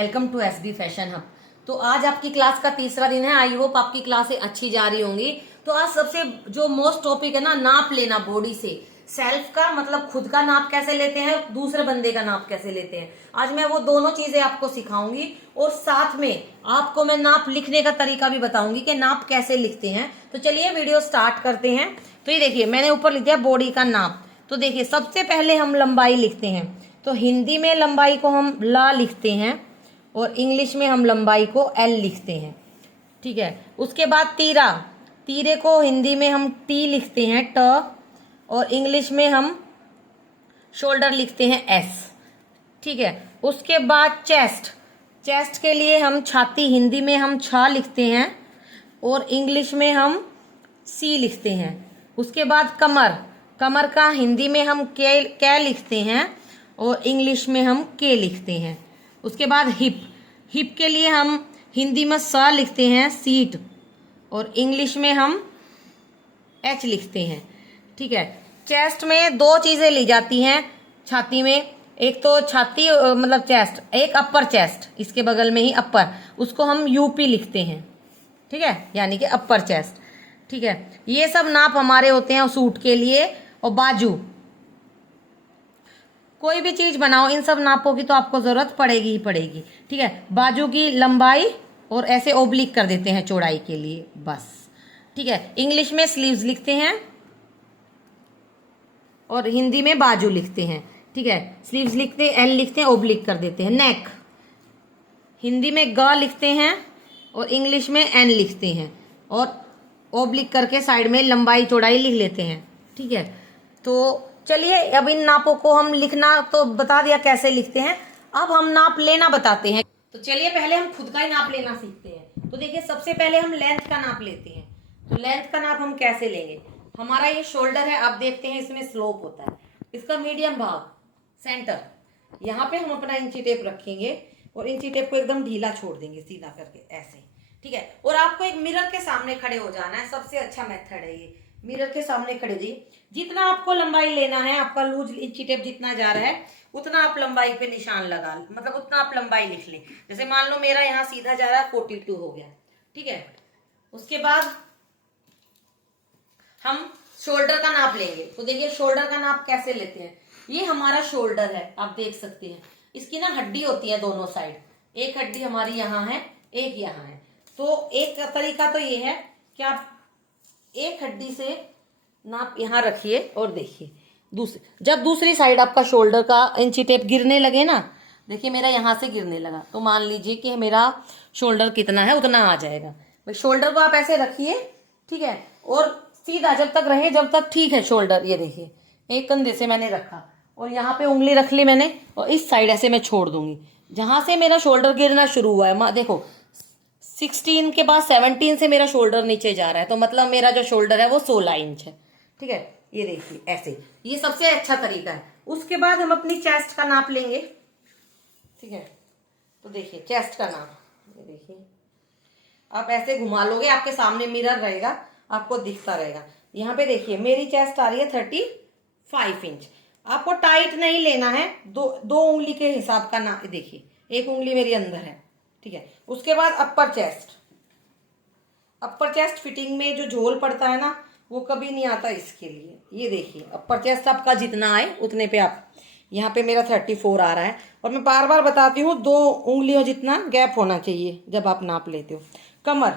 Welcome to SB fashion hub. तो आज आपकी क्लास का तीसरा दिन है। आई होप आपकी क्लासें अच्छी जा रही होंगी। तो आज सबसे जो मोस्ट टॉपिक है ना, नाप लेना बॉडी से। सेल्फ का मतलब खुद का नाप कैसे लेते हैं, दूसरे बंदे का नाप कैसे लेते हैं। आज मैं वो दोनों चीजें आपको सिखाऊंगी और साथ में आपको मैं नाप लिखने का तरीका भी बताऊंगी कि नाप कैसे लिखते हैं। तो चलिए वीडियो स्टार्ट करते हैं। तो ये देखिए मैंने ऊपर लिख दिया बॉडी का नाप। तो देखिए सबसे पहले हम लंबाई लिखते हैं। तो हिंदी में लंबाई को हम ला लिखते हैं और इंग्लिश में हम लंबाई को एल लिखते हैं। ठीक है। उसके बाद तीरा, तीरे को हिंदी में हम टी लिखते हैं ट, और इंग्लिश में हम शोल्डर लिखते हैं एस। ठीक है। उसके बाद चेस्ट, चेस्ट के लिए हम छाती हिंदी में हम छा लिखते हैं और इंग्लिश में हम सी लिखते हैं। उसके बाद कमर, कमर का हिंदी में हम कै लिखते हैं और इंग्लिश में हम के लिखते हैं। उसके बाद हिप, हिप के लिए हम हिंदी में स लिखते हैं सीट और इंग्लिश में हम एच लिखते हैं। ठीक है। चेस्ट में दो चीजें ली जाती हैं छाती में, एक तो छाती मतलब चेस्ट, एक अपर चेस्ट, इसके बगल में ही अपर, उसको हम यूपी लिखते हैं। ठीक है, यानी कि अपर चेस्ट। ठीक है। ये सब नाप हमारे होते हैं सूट के लिए। और बाजू, कोई भी चीज बनाओ इन सब नापों की तो आपको जरूरत पड़ेगी ही पड़ेगी। ठीक है। बाजू की लंबाई और ऐसे ओब्लिक कर देते हैं चौड़ाई के लिए बस। ठीक है। इंग्लिश में स्लीव्स लिखते हैं और हिंदी में बाजू लिखते हैं। ठीक है। स्लीव्स लिखते हैं, एल लिखते हैं, ओब्लिक कर देते हैं। नेक, हिंदी में ग लिखते हैं और इंग्लिश में एन लिखते हैं और ओब्लिक करके साइड में लंबाई चौड़ाई लिख लेते हैं। ठीक है। तो चलिए अब इन नापों को हम लिखना तो बता दिया कैसे लिखते हैं, अब हम नाप लेना बताते हैं। तो चलिए पहले हम खुद का ही नाप लेना सीखते हैं। तो देखिए सबसे पहले हम लेंथ का नाप लेते हैं। तो लेंथ का नाप हम कैसे लेंगे, हमारा ये शोल्डर है, आप देखते हैं इसमें स्लोप होता है, इसका मीडियम भाग सेंटर, यहाँ पे हम अपना इंची टेप रखेंगे और इंची टेप को एकदम ढीला छोड़ देंगे सीधा करके ऐसे। ठीक है। और आपको एक मिरर के सामने खड़े हो जाना है, सबसे अच्छा मेथड है ये। मिरर के सामने खड़े जाइए, जितना आपको लंबाई लेना है, आपका लूज इंची टेप जितना जा रहा है उतना आप लंबाई पे निशान लगा, मतलब उतना आप लंबाई लिख लें। जैसे मान लो मेरा यहाँ सीधा जा रहा है 42 हो गया। ठीक है। उसके बाद हम शोल्डर का नाप लेंगे। तो देखिए शोल्डर का नाप कैसे लेते हैं। ये हमारा शोल्डर है, आप देख सकते हैं, इसकी ना हड्डी होती है दोनों साइड, एक हड्डी हमारी यहाँ है, एक यहाँ है। तो एक तरीका तो ये है कि आप एक हड्डी से नाप यहाँ रखिए और देखिए जब दूसरी साइड आपका शोल्डर का इंची टेप गिरने लगे ना, देखिए मेरा यहाँ से गिरने लगा, तो मान लीजिए कि मेरा शोल्डर कितना है उतना आ जाएगा। भाई शोल्डर को आप ऐसे रखिए। ठीक है। और सीधा जब तक रहे जब तक ठीक है शोल्डर। ये देखिए एक कंधे से मैंने रखा और यहाँ पे उंगली रख ली मैंने और इस साइड ऐसे मैं छोड़ दूंगी, जहां से मेरा शोल्डर गिरना शुरू हुआ है देखो 16 के बाद 17 से मेरा शोल्डर नीचे जा रहा है, तो मतलब मेरा जो शोल्डर है वो 16 इंच है। ठीक है। ये देखिए ऐसे, ये सबसे अच्छा तरीका है। उसके बाद हम अपनी चेस्ट का नाप लेंगे। ठीक है। तो देखिए चेस्ट का नाप, ये देखिए आप ऐसे घुमा लोगे, आपके सामने मिरर रहेगा, आपको दिखता रहेगा। यहाँ पे देखिए मेरी चेस्ट आ रही है 35 इंच। आपको टाइट नहीं लेना है, दो उंगली के हिसाब का ना, देखिए एक उंगली मेरी अंदर है। ठीक है। उसके बाद अपर चेस्ट, अपर चेस्ट फिटिंग में जो झोल पड़ता है ना वो कभी नहीं आता इसके लिए। ये देखिए अपर चेस्ट आपका जितना आए उतने पे आप, यहाँ पे मेरा 34 आ रहा है। और मैं बार बार बताती हूँ 2 उंगलियों जितना गैप होना चाहिए जब आप नाप लेते हो। कमर,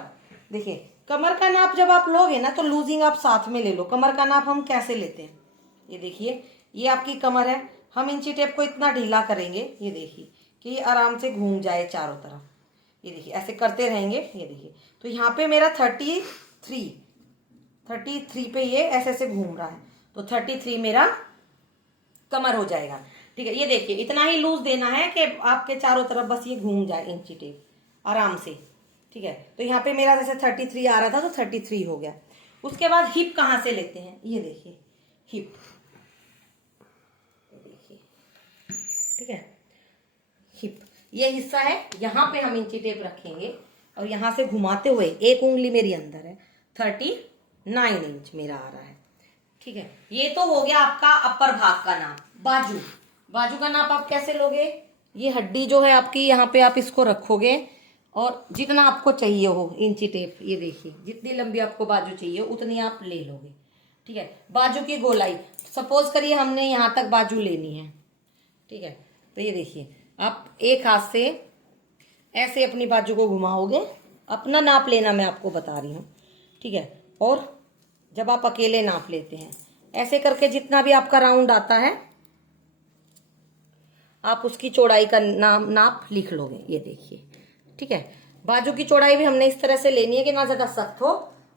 देखिए कमर का नाप जब आप लोगे ना तो लूजिंग आप साथ में ले लो। कमर का नाप हम कैसे लेते हैं, ये देखिए ये आपकी कमर है, हम इंची टेप को इतना ढीला करेंगे, ये देखिए कि ये आराम से घूम जाए चारों तरफ। ये देखिए ऐसे करते रहेंगे। ये देखिए तो यहाँ पे मेरा 33 पे ये ऐसे ऐसे घूम रहा है, तो 33 मेरा कमर हो जाएगा। ठीक है। ये देखिए इतना ही लूज देना है कि आपके चारों तरफ बस ये घूम जाए इंची टेप आराम से। ठीक है। तो यहाँ पे मेरा जैसे 33 आ रहा था तो 33 हो गया। उसके बाद हिप कहाँ से लेते हैं, ये देखिए हिप, देखिए ठीक है हिप ये हिस्सा है, यहाँ पे हम इंची टेप रखेंगे और यहाँ से घुमाते हुए एक उंगली मेरी अंदर है, 39 इंच मेरा आ रहा है। ठीक है। ये तो हो गया आपका अपर भाग का नाप। बाजू, बाजू का नाप आप कैसे लोगे, ये हड्डी जो है आपकी, यहाँ पे आप इसको रखोगे और जितना आपको चाहिए हो इंची टेप, ये देखिए जितनी लंबी आपको बाजू चाहिए उतनी आप ले लोगे। ठीक है, बाजू की गोलाई सपोज करिए हमने यहाँ तक बाजू लेनी है। ठीक है, तो ये देखिए आप एक हाथ से ऐसे अपनी बाजू को घुमाओगे, अपना नाप लेना मैं आपको बता रही हूँ। ठीक है, और जब आप अकेले नाप लेते हैं ऐसे करके जितना भी आपका राउंड आता है आप उसकी चौड़ाई का नाप लिख लोगे। ये देखिए, ठीक है, बाजू की चौड़ाई भी हमने इस तरह से लेनी है कि ना ज्यादा सख्त हो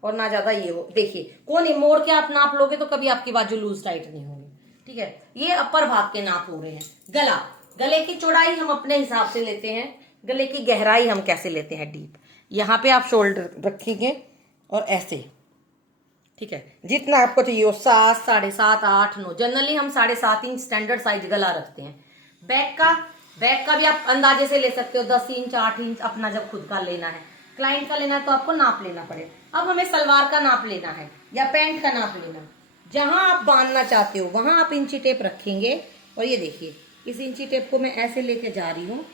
और ना ज्यादा ये हो। देखिए कोनी मोड़ के आप नाप लोगे तो कभी आपकी बाजू लूज टाइट नहीं होगी। ठीक है, ये अपर भाग के नाप हो रहे हैं। गला, गले की चौड़ाई हम अपने हिसाब से लेते हैं, गले की गहराई हम कैसे लेते हैं डीप। यहाँ पे आप शोल्डर रखेंगे और ऐसे। ठीक है, जितना आपको चाहिए हो, 7, 7.5, 8, 9, जनरली हम 7.5 इंच स्टैंडर्ड साइज गला रखते हैं। बैक का भी आप अंदाजे से ले सकते हो, 10 इंच 8 इंच अपना जब खुद का लेना है। क्लाइंट का लेना है तो आपको नाप लेना पड़े। अब हमें सलवार का नाप लेना है या पैंट का नाप लेना, जहां आप बांधना चाहते हो वहां आप इंची टेप रखेंगे। और ये देखिए इस इंची टेप को मैं ऐसे लेके जा रही हूँ,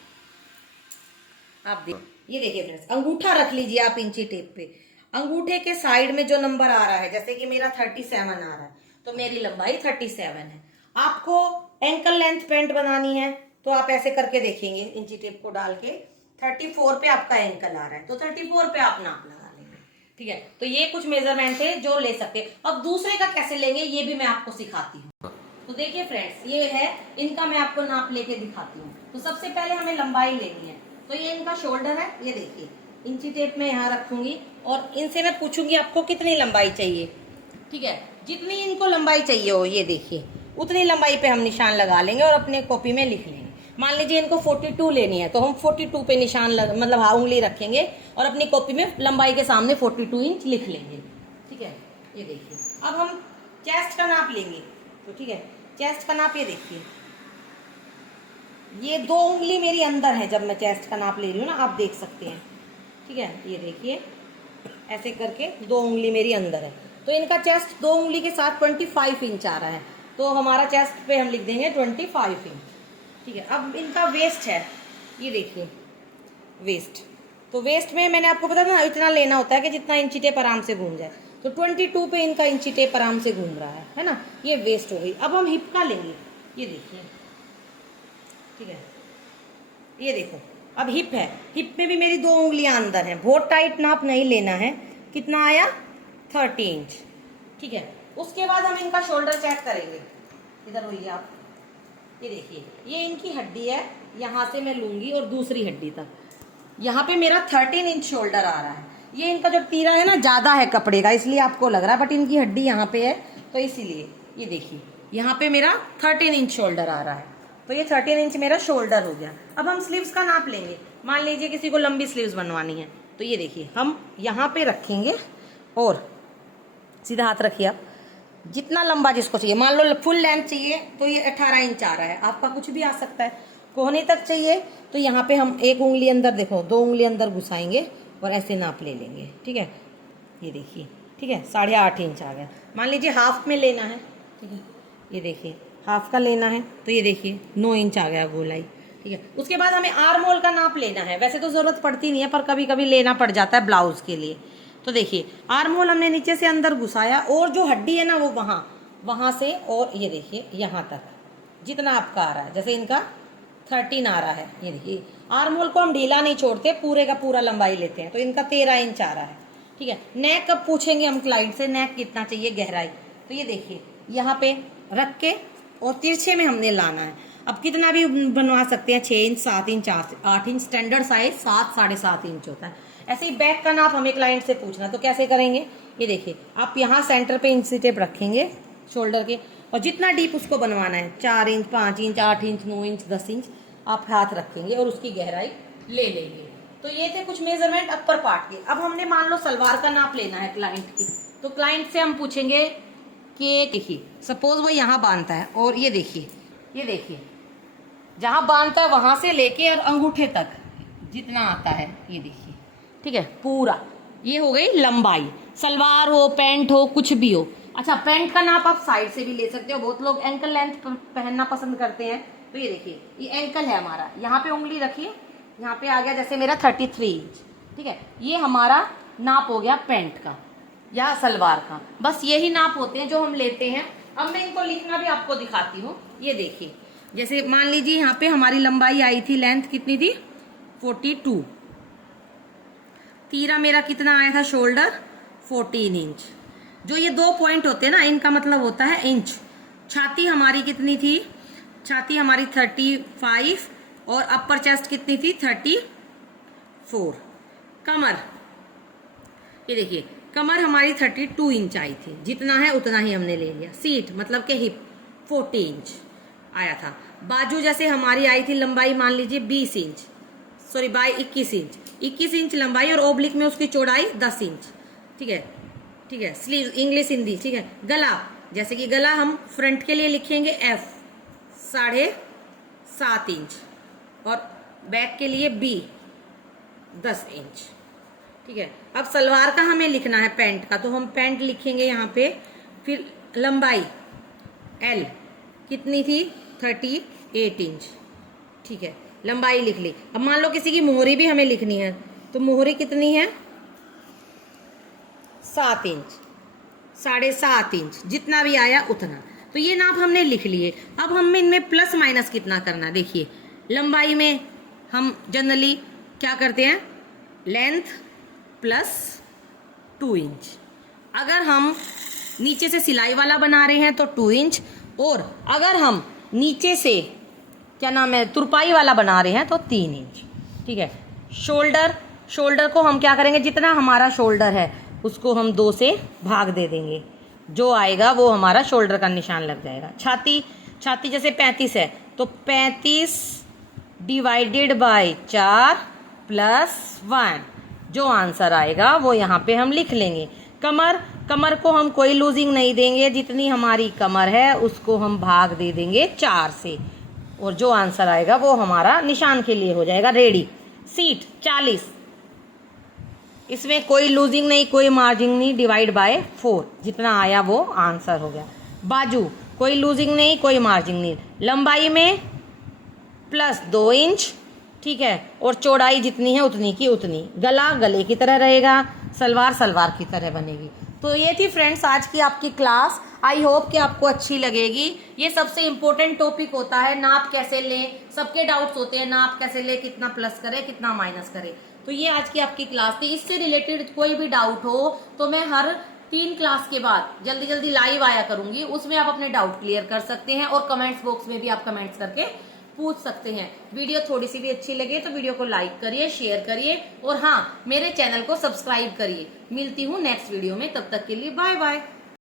आप देखिए, ये देखिए फ्रेंड्स, अंगूठा रख लीजिए आप इंची टेप पे। अंगूठे के साइड में जो नंबर आ रहा है, जैसे कि मेरा 37 आ रहा है तो मेरी लंबाई 37 है। आपको एंकल लेंथ पैंट बनानी है तो आप ऐसे करके देखेंगे, इंची टेप को डाल के 34 पे आपका एंकल आ रहा है तो 34 पे आप नाप लगा लेंगे। ठीक है, तो ये कुछ मेजरमेंट है जो ले सकते हैं। अब दूसरे का कैसे लेंगे ये भी मैं आपको सिखाती हूँ। तो देखिए फ्रेंड्स, ये है इनका, मैं आपको नाप लेके दिखाती हूँ। तो सबसे पहले हमें लंबाई लेनी है, तो ये इनका शोल्डर है, ये देखिए इंची टेप में यहाँ रखूंगी और इनसे मैं पूछूंगी आपको कितनी लंबाई चाहिए। ठीक है, जितनी इनको लंबाई चाहिए हो, ये देखिए उतनी लंबाई पे हम निशान लगा लेंगे और अपने कॉपी में लिख लेंगे। मान लीजिए इनको 42 लेनी है तो हम 42 पे निशान मतलब उंगली रखेंगे और अपनी कॉपी में लंबाई के सामने 42 इंच लिख लेंगे। ठीक है, ये देखिए अब हम चेस्ट का नाप लेंगे। तो ठीक है, चेस्ट का नाप ये देखिए, ये 2 उंगली मेरी अंदर है जब मैं चेस्ट का नाप ले रही हूँ ना, आप देख सकते हैं। ठीक है, ये देखिए ऐसे करके 2 उंगली मेरी अंदर है तो इनका चेस्ट 2 उंगली के साथ 25 इंच आ रहा है तो हमारा चेस्ट पे हम लिख देंगे 25 इंच। ठीक है, अब इनका वेस्ट है, ये देखिए वेस्ट, तो वेस्ट में मैंने आपको बताया ना इतना लेना होता है कि जितना इंची टेप आराम से घूम जाए, तो 22 पे इनका इंची टेप आराम से घूम रहा है ना, ये वेस्ट हो गई। अब हम हिप का लेंगे, ये देखिए, ठीक है, ये देखो अब हिप है, हिप में भी मेरी 2 उंगलियां अंदर हैं, बहुत टाइट नाप नहीं लेना है। कितना आया? 30 इंच। ठीक है, उसके बाद हम इनका शोल्डर चेक करेंगे। इधर होइए आप, ये देखिए ये इनकी हड्डी है, यहाँ से मैं लूंगी और दूसरी हड्डी तक, यहाँ पे मेरा 13 इंच शोल्डर आ रहा है। ये इनका जो तीरा है ना ज्यादा है कपड़े का, इसलिए आपको लग रहा है, बट इनकी हड्डी यहाँ पे है तो इसीलिए ये देखिए यहाँ पे मेरा 13 इंच शोल्डर आ रहा है, तो ये 13 इंच मेरा शोल्डर हो गया। अब हम स्लीव्स का नाप लेंगे। मान लीजिए किसी को लंबी स्लीव्स बनवानी है तो ये देखिए हम यहाँ पे रखेंगे और सीधा हाथ रखिए आप, जितना लंबा जिसको चाहिए, मान लो फुल लेंथ चाहिए तो ये 18 इंच आ रहा है, आपका कुछ भी आ सकता है। कोहनी तक चाहिए तो यहाँ पे हम 1 उंगली अंदर, देखो 2 उंगली अंदर घुसाएंगे और ऐसे नाप ले लेंगे। ठीक है, ये देखिए, ठीक है 8.5 इंच आ गया। मान लीजिए हाफ में लेना है, ठीक है, ये देखिए हाफ का लेना है तो ये देखिए 9 इंच आ गया गोलाई। ठीक है, उसके बाद हमें आर्म होल का नाप लेना है। वैसे तो जरूरत पड़ती नहीं है पर कभी कभी लेना पड़ जाता है ब्लाउज के लिए। तो देखिए आर्म होल हमने नीचे से अंदर घुसाया और जो हड्डी है ना वो वहां से, और ये देखिए यहाँ तक जितना आपका आ रहा है, जैसे इनका 13 आ रहा है, ये देखिए आर्म होल को हम ढीला नहीं छोड़ते, पूरे का पूरा लंबाई लेते हैं, तो इनका 13 इंच आ रहा है। ठीक है, नेक कब पूछेंगे हम क्लाइंट से, नेक कितना चाहिए गहराई, तो ये देखिए यहाँ पे रख के और तिरछे में हमने लाना है। अब कितना भी बनवा सकते हैं, 6 inch 7 inch 8 inch, standard size 7 7.5 inch होता है। ऐसे ही बैक का नाप हमें क्लाइंट से पूछना, तो कैसे करेंगे, ये देखिए आप यहाँ सेंटर पे इंची टेप रखेंगे शोल्डर के, और जितना डीप उसको बनवाना है 4 inch 5 inch 8 inch 9 inch 10 inch आप हाथ रखेंगे और उसकी गहराई ले लेंगे। तो ये थे कुछ मेजरमेंट अपर पार्ट के। अब हमने मान लो सलवार का नाप लेना है क्लाइंट की, तो क्लाइंट से हम पूछेंगे कि देखिए सपोज वो यहाँ बांधता है और ये देखिए जहाँ बांधता है वहां से लेके और अंगूठे तक जितना आता है, ये देखिए, ठीक है, पूरा ये हो गई लंबाई। सलवार हो पैंट हो कुछ भी हो। अच्छा, पैंट का नाप आप साइड से भी ले सकते हो, बहुत लोग एंकल लेंथ पहनना पसंद करते हैं तो ये देखिए, ये एंकल है हमारा, यहाँ पे उंगली रखिए, यहाँ पे आ गया जैसे मेरा 33 इंच, ठीक है। ये हमारा नाप हो गया पैंट का या सलवार का। बस यही नाप होते हैं जो हम लेते हैं। अब मैं इनको लिखना भी आपको दिखाती हूँ। ये देखिए, जैसे मान लीजिए यहाँ पे हमारी लंबाई आई थी, लेंथ कितनी थी 42, तीरा मेरा कितना आया था शोल्डर 14 इंच। जो ये 2 पॉइंट होते हैं ना, इनका मतलब होता है इंच। छाती हमारी कितनी थी, छाती हमारी 35 और अपर चेस्ट कितनी थी 34। कमर, ये देखिए कमर हमारी 32 इंच आई थी, जितना है उतना ही हमने ले लिया। सीट मतलब के हिप 40 इंच आया था। बाजू जैसे हमारी आई थी लंबाई मान लीजिए 20 inch, sorry by 21 inch, 21 inch लंबाई और ओब्लिक में उसकी चौड़ाई 10 इंच, ठीक है, ठीक है। स्लीव इंग्लिश हिंदी, ठीक है। गला, जैसे कि गला हम फ्रंट के लिए लिखेंगे F 7.5 इंच और बैक के लिए B 10 इंच, ठीक है। अब सलवार का हमें लिखना है पैंट का, तो हम पैंट लिखेंगे यहाँ पे। फिर लंबाई L कितनी थी 38 इंच, ठीक है, लंबाई लिख ली। अब मान लो किसी की मोहरी भी हमें लिखनी है, तो मोहरी कितनी है 7 इंच, 7.5 इंच, जितना भी आया उतना। तो ये नाप हमने लिख लिए। अब हमें इनमें प्लस माइनस कितना करना, देखिए लंबाई में हम जनरली क्या करते हैं, लेंथ प्लस 2 इंच। अगर हम नीचे से सिलाई वाला बना रहे हैं तो 2 इंच, और अगर हम नीचे से क्या नाम है तुरपाई वाला बना रहे हैं तो 3 इंच, ठीक है। शोल्डर, शोल्डर को हम क्या करेंगे, जितना हमारा शोल्डर है उसको हम 2 से भाग दे देंगे, जो आएगा वो हमारा शोल्डर का निशान लग जाएगा। छाती, छाती जैसे 35 है तो 35 डिवाइडेड बाय 4 प्लस 1, जो आंसर आएगा वो यहाँ पे हम लिख लेंगे। कमर, कमर को हम कोई लूजिंग नहीं देंगे, जितनी हमारी कमर है उसको हम भाग दे देंगे 4 से, और जो आंसर आएगा वो हमारा निशान के लिए हो जाएगा रेडी। सीट 40, इसमें कोई लूजिंग नहीं कोई मार्जिंग नहीं, डिवाइड बाय 4, जितना आया वो आंसर हो गया। बाजू, कोई लूजिंग नहीं कोई मार्जिंग नहीं, लंबाई में प्लस 2 इंच, ठीक है, और चौड़ाई जितनी है उतनी की उतनी। गला गले की तरह रहेगा, सलवार सलवार की तरह बनेगी। तो ये थी फ्रेंड्स आज की आपकी क्लास। आई होप कि आपको अच्छी लगेगी। ये सबसे इम्पोर्टेंट टॉपिक होता है, नाप कैसे लें, सबके डाउट्स होते हैं, नाप कैसे लें, कितना प्लस करें कितना माइनस करें। तो ये आज की आपकी क्लास थी। इससे रिलेटेड कोई भी डाउट हो तो मैं हर 3 क्लास के बाद जल्दी जल्दी लाइव आया करूंगी, उसमें आप अपने डाउट क्लियर कर सकते हैं, और कमेंट्स बॉक्स में भी आप कमेंट्स करके पूछ सकते हैं। वीडियो थोड़ी सी भी अच्छी लगे तो वीडियो को लाइक करिए, शेयर करिए, और हाँ मेरे चैनल को सब्सक्राइब करिए। मिलती हूँ नेक्स्ट वीडियो में, तब तक के लिए बाय बाय।